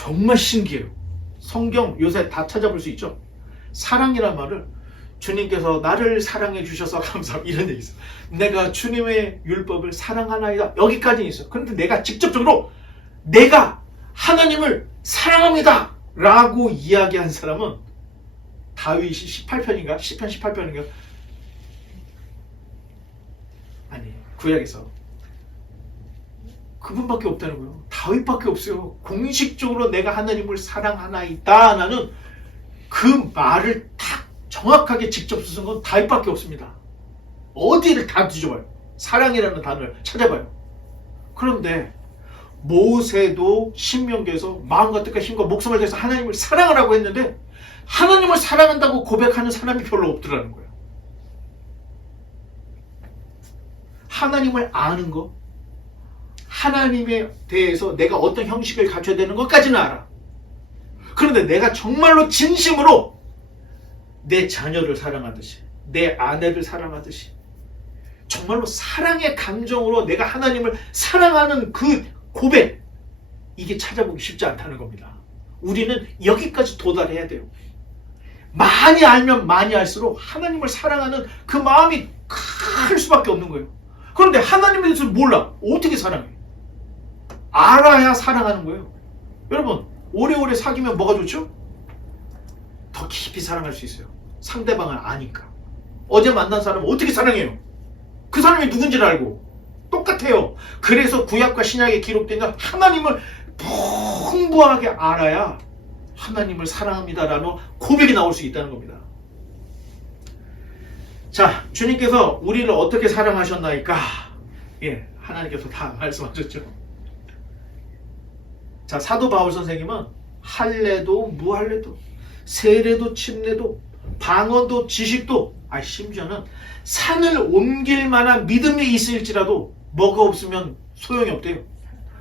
정말 신기해요. 성경 요새 다 찾아볼 수 있죠. 사랑이란 말을 주님께서 나를 사랑해 주셔서 감사합니다 이런 얘기 있어요. 내가 주님의 율법을 사랑하나이다 여기까지 있어요. 그런데 내가 직접적으로 내가 하나님을 사랑합니다 라고 이야기한 사람은 다윗이 18편인가? 10편 18편인가? 아니 구약에서 그분밖에 없다는 거예요. 다윗밖에 없어요. 공식적으로 내가 하나님을 사랑하나이다 나는 그 말을 딱 정확하게 직접 쓰는 건 다윗밖에 없습니다. 어디를 다 뒤져봐요. 사랑이라는 단어를 찾아봐요. 그런데 모세도 신명기에서 마음과 뜻과 힘과 목숨을 다해서 하나님을 사랑하라고 했는데 하나님을 사랑한다고 고백하는 사람이 별로 없더라는 거예요. 하나님을 아는 거, 하나님에 대해서 내가 어떤 형식을 갖춰야 되는 것까지는 알아. 그런데 내가 정말로 진심으로 내 자녀를 사랑하듯이 내 아내를 사랑하듯이 정말로 사랑의 감정으로 내가 하나님을 사랑하는 그 고백, 이게 찾아보기 쉽지 않다는 겁니다. 우리는 여기까지 도달해야 돼요. 많이 알면 많이 알수록 하나님을 사랑하는 그 마음이 클 수밖에 없는 거예요. 그런데 하나님에 대해서 몰라. 어떻게 사랑해? 알아야 사랑하는 거예요. 여러분, 오래오래 사귀면 뭐가 좋죠? 더 깊이 사랑할 수 있어요. 상대방을 아니까. 어제 만난 사람은 어떻게 사랑해요? 그 사람이 누군지를 알고. 똑같아요. 그래서 구약과 신약에 기록된 건 하나님을 풍부하게 알아야 하나님을 사랑합니다라는 고백이 나올 수 있다는 겁니다. 자, 주님께서 우리를 어떻게 사랑하셨나이까? 예, 하나님께서 다 말씀하셨죠. 자, 사도 바울 선생님은 할례도 무할례도 세례도 침례도 방언도 지식도 심지어는 산을 옮길 만한 믿음이 있을지라도 뭐가 없으면 소용이 없대요.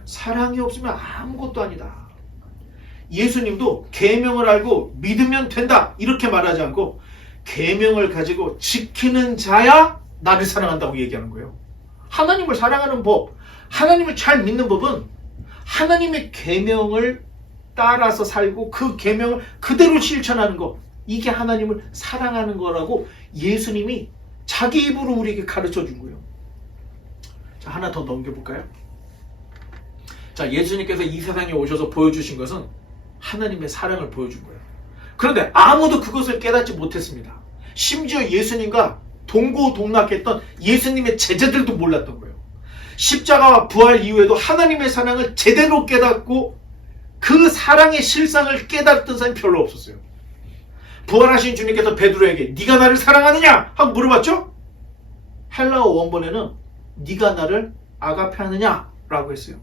사랑이 없으면 아무것도 아니다. 예수님도 계명을 알고 믿으면 된다 이렇게 말하지 않고 계명을 가지고 지키는 자야 나를 사랑한다고 얘기하는 거예요. 하나님을 사랑하는 법, 하나님을 잘 믿는 법은 하나님의 계명을 따라서 살고 그 계명을 그대로 실천하는 것, 이게 하나님을 사랑하는 거라고 예수님이 자기 입으로 우리에게 가르쳐 준 거예요. 자, 하나 더 넘겨볼까요? 자, 예수님께서 이 세상에 오셔서 보여주신 것은 하나님의 사랑을 보여준 거예요. 그런데 아무도 그것을 깨닫지 못했습니다. 심지어 예수님과 동고동락했던 예수님의 제자들도 몰랐던 거예요. 십자가와 부활 이후에도 하나님의 사랑을 제대로 깨닫고 그 사랑의 실상을 깨달았던 사람이 별로 없었어요. 부활하신 주님께서 베드로에게 네가 나를 사랑하느냐? 하고 물어봤죠? 헬라어 원본에는 네가 나를 아가페하느냐? 라고 했어요.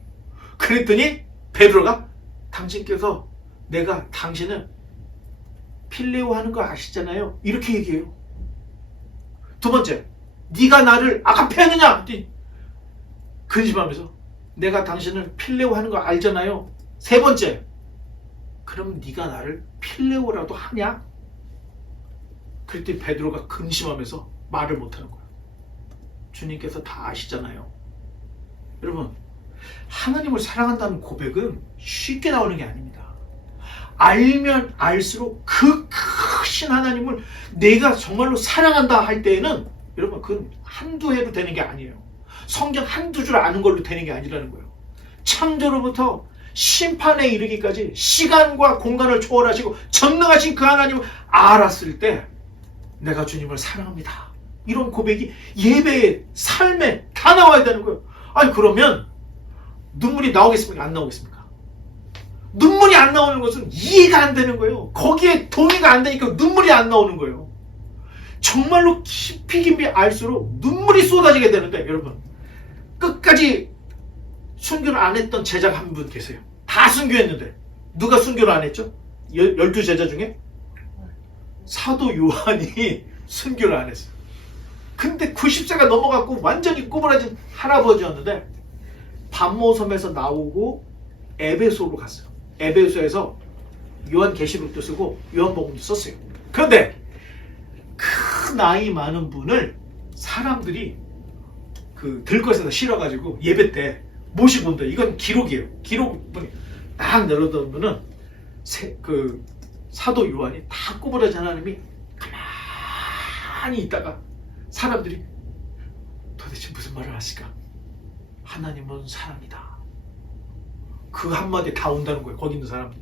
그랬더니 베드로가 당신께서 내가 당신을 필레오 하는 거 아시잖아요. 이렇게 얘기해요. 두 번째, 네가 나를 아가페하느냐? 근심하면서 내가 당신을 필레오 하는 거 알잖아요. 세 번째, 그럼 네가 나를 필레오라도 하냐? 그랬더니 베드로가 근심하면서 말을 못하는 거예요. 주님께서 다 아시잖아요. 여러분, 하나님을 사랑한다는 고백은 쉽게 나오는 게 아닙니다. 알면 알수록 그 크신 하나님을 내가 정말로 사랑한다 할 때에는 여러분 그건 한두 해로 되는 게 아니에요. 성경 한두 줄 아는 걸로 되는 게 아니라는 거예요. 창조로부터 심판에 이르기까지 시간과 공간을 초월하시고 전능하신 그 하나님을 알았을 때 내가 주님을 사랑합니다. 이런 고백이 예배에, 삶에 다 나와야 되는 거예요. 아니 그러면 눈물이 나오겠습니까? 안 나오겠습니까? 눈물이 안 나오는 것은 이해가 안 되는 거예요. 거기에 동의가 안 되니까 눈물이 안 나오는 거예요. 정말로 깊이 알수록 눈물이 쏟아지게 되는데 여러분 끝까지 순교를 안 했던 제자가 한 분 계세요. 다 순교했는데 누가 순교를 안 했죠? 12제자 중에 사도 요한이 순교를 안 했어요. 근데 90세가 넘어갔고 완전히 꼬부라진 할아버지였는데 반모섬에서 나오고 에베소로 갔어요. 에베소에서 요한계시록도 쓰고 요한복음도 썼어요. 그런데 그 나이 많은 분을 사람들이 그 들것에다 실어가지고 예배 때 모시고 온다. 이건 기록이에요. 기록분이 딱 내려놓으면은 그 사도 요한이 다 꼬부라진 하나님이 가만히 있다가 사람들이 도대체 무슨 말을 하실까? 하나님은 사랑이다. 그 한마디에 다 온다는 거예요. 거기 있는 사람들이.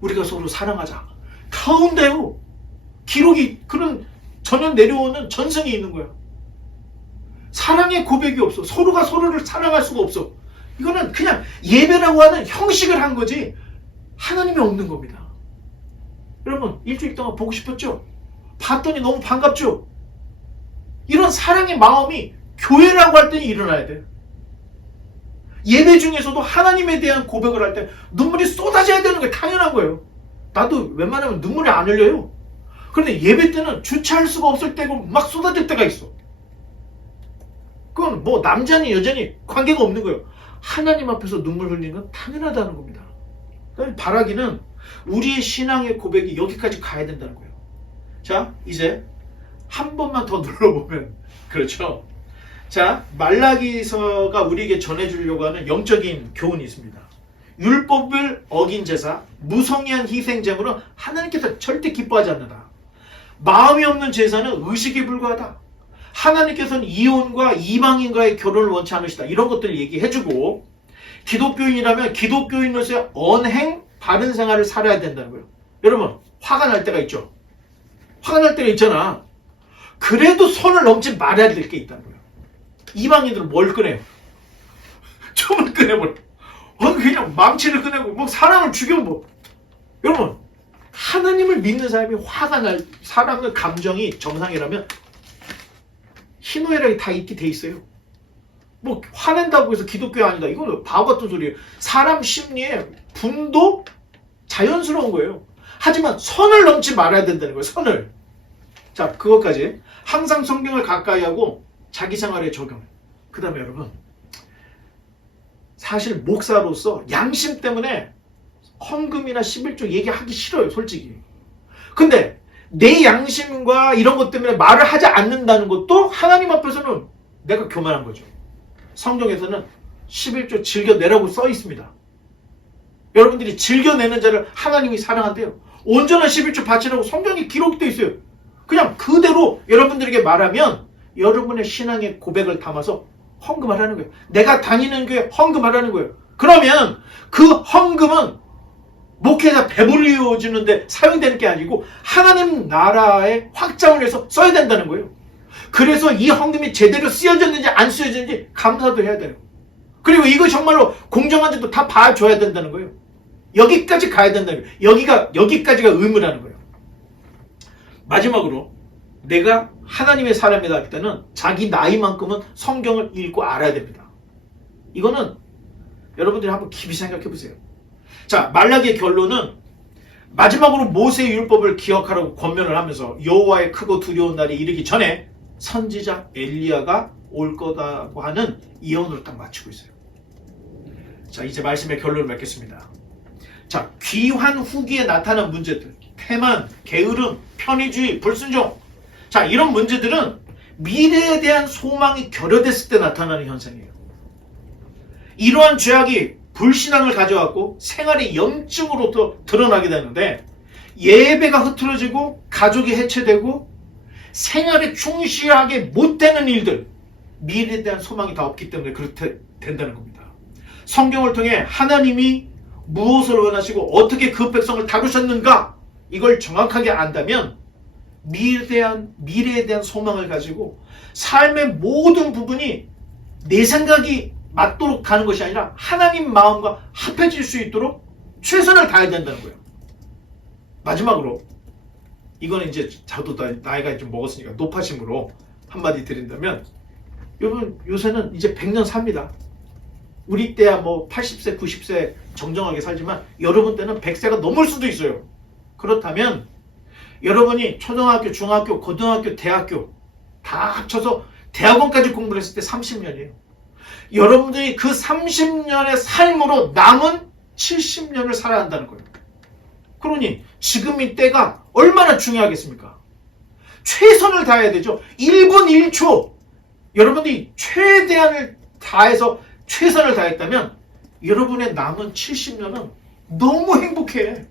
우리가 서로 사랑하자. 다 온대요. 기록이 그런 전혀 내려오는 전승이 있는 거야. 사랑의 고백이 없어. 서로가 서로를 사랑할 수가 없어. 이거는 그냥 예배라고 하는 형식을 한 거지 하나님이 없는 겁니다. 여러분 일주일 동안 보고 싶었죠? 봤더니 너무 반갑죠? 이런 사랑의 마음이 교회라고 할 때는 일어나야 돼요. 예배 중에서도 하나님에 대한 고백을 할 때 눈물이 쏟아져야 되는 게 당연한 거예요. 나도 웬만하면 눈물이 안 흘려요. 그런데 예배 때는 주체할 수가 없을 때고 막 쏟아질 때가 있어. 그건 뭐 남자니 여자니 관계가 없는 거예요. 하나님 앞에서 눈물 흘리는 건 당연하다는 겁니다. 바라기는 우리의 신앙의 고백이 여기까지 가야 된다는 거예요. 자, 이제 한 번만 더 눌러보면 그렇죠. 자, 말라기서가 우리에게 전해주려고 하는 영적인 교훈이 있습니다. 율법을 어긴 제사, 무성의한 희생제물은 하나님께서 절대 기뻐하지 않는다. 마음이 없는 제사는 의식에 불과하다. 하나님께서는 이혼과 이방인과의 결혼을 원치 않으시다. 이런 것들을 얘기해주고 기독교인이라면 기독교인으로서의 언행, 바른 생활을 살아야 된다는 거예요. 여러분 화가 날 때가 있죠. 화가 날 때가 있잖아. 그래도 선을 넘지 말아야 될 게 있다는 거예요. 이방인들은 뭘 꺼내요? 총을 꺼내버려. 그냥 망치를 꺼내고 뭐 사람을 죽여 뭐. 여러분 하나님을 믿는 사람이 화가 날 사람의 감정이 정상이라면 희노애락이 다 있게 돼 있어요. 뭐 화낸다고 해서 기독교 아니다. 이건 바보 같은 소리예요. 사람 심리에 분도 자연스러운 거예요. 하지만 선을 넘지 말아야 된다는 거예요. 선을. 자, 그것까지 항상 성경을 가까이 하고 자기 생활에 적용. 그 다음에 여러분, 사실 목사로서 양심 때문에 헌금이나 11조 얘기하기 싫어요, 솔직히. 근데 내 양심과 이런 것 때문에 말을 하지 않는다는 것도 하나님 앞에서는 내가 교만한 거죠. 성경에서는 11조 즐겨내라고 써 있습니다. 여러분들이 즐겨내는 자를 하나님이 사랑한대요. 온전한 11조 바치라고 성경에 기록되어 있어요. 그냥 그대로 여러분들에게 말하면 여러분의 신앙의 고백을 담아서 헌금하라는 거예요. 내가 다니는 교회 헌금하라는 거예요. 그러면 그 헌금은 목회자 배불리워지는데 사용되는 게 아니고 하나님 나라의 확장을 위해서 써야 된다는 거예요. 그래서 이 헌금이 제대로 쓰여졌는지 안 쓰여졌는지 감사도 해야 돼요. 그리고 이거 정말로 공정한지도 다 봐줘야 된다는 거예요. 여기까지 가야 된다는 거예요. 여기까지가 의무라는 거예요. 마지막으로 내가 하나님의 사람이다 할 때는 자기 나이만큼은 성경을 읽고 알아야 됩니다. 이거는 여러분들이 한번 깊이 생각해 보세요. 자, 말라기의 결론은 마지막으로 모세의 율법을 기억하라고 권면을 하면서 여호와의 크고 두려운 날이 이르기 전에 선지자 엘리야가 올 거다고 하는 예언으로 딱 마치고 있어요. 자, 이제 말씀의 결론을 맺겠습니다. 자, 귀환 후기에 나타난 문제들, 태만, 게으름, 편의주의, 불순종. 자, 이런 문제들은 미래에 대한 소망이 결여됐을 때 나타나는 현상이에요. 이러한 죄악이 불신앙을 가져왔고 생활의 염증으로 드러나게 되는데 예배가 흐트러지고 가족이 해체되고 생활에 충실하게 못되는 일들, 미래에 대한 소망이 다 없기 때문에 그렇게 된다는 겁니다. 성경을 통해 하나님이 무엇을 원하시고 어떻게 그 백성을 다루셨는가 이걸 정확하게 안다면 미래에 대한 소망을 가지고 삶의 모든 부분이 내 생각이 맞도록 가는 것이 아니라 하나님 마음과 합해질 수 있도록 최선을 다해야 된다는 거예요. 마지막으로 이거는 이제 저도 나이가 좀 먹었으니까 높아심으로 한마디 드린다면 여러분 요새는 이제 100년 삽니다. 우리 때야 뭐 80세 90세 정정하게 살지만 여러분 때는 100세가 넘을 수도 있어요. 그렇다면 여러분이 초등학교, 중학교, 고등학교, 대학교 다 합쳐서 대학원까지 공부를 했을 때 30년이에요. 여러분들이 그 30년의 삶으로 남은 70년을 살아야 한다는 거예요. 그러니 지금 이 때가 얼마나 중요하겠습니까? 최선을 다해야 되죠. 1분 1초 여러분들이 최대한을 다해서 최선을 다했다면 여러분의 남은 70년은 너무 행복해.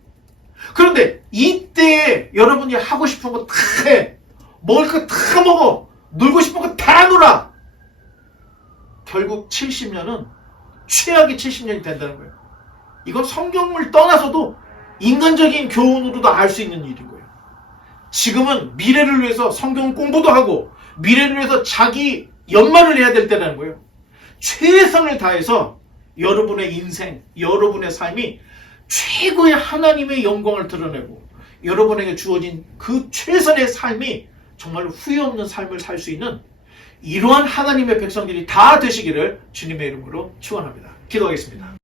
그런데 이때에 여러분이 하고 싶은 거 다 해. 먹을 거 다 먹어. 놀고 싶은 거 다 놀아. 결국 70년은 최악의 70년이 된다는 거예요. 이건 성경을 떠나서도 인간적인 교훈으로도 알 수 있는 일인 거예요. 지금은 미래를 위해서 성경 공부도 하고 미래를 위해서 자기 연말을 해야 될 때라는 거예요. 최선을 다해서 여러분의 인생, 여러분의 삶이 최고의 하나님의 영광을 드러내고 여러분에게 주어진 그 최선의 삶이 정말로 후회 없는 삶을 살 수 있는 이러한 하나님의 백성들이 다 되시기를 주님의 이름으로 축원합니다. 기도하겠습니다.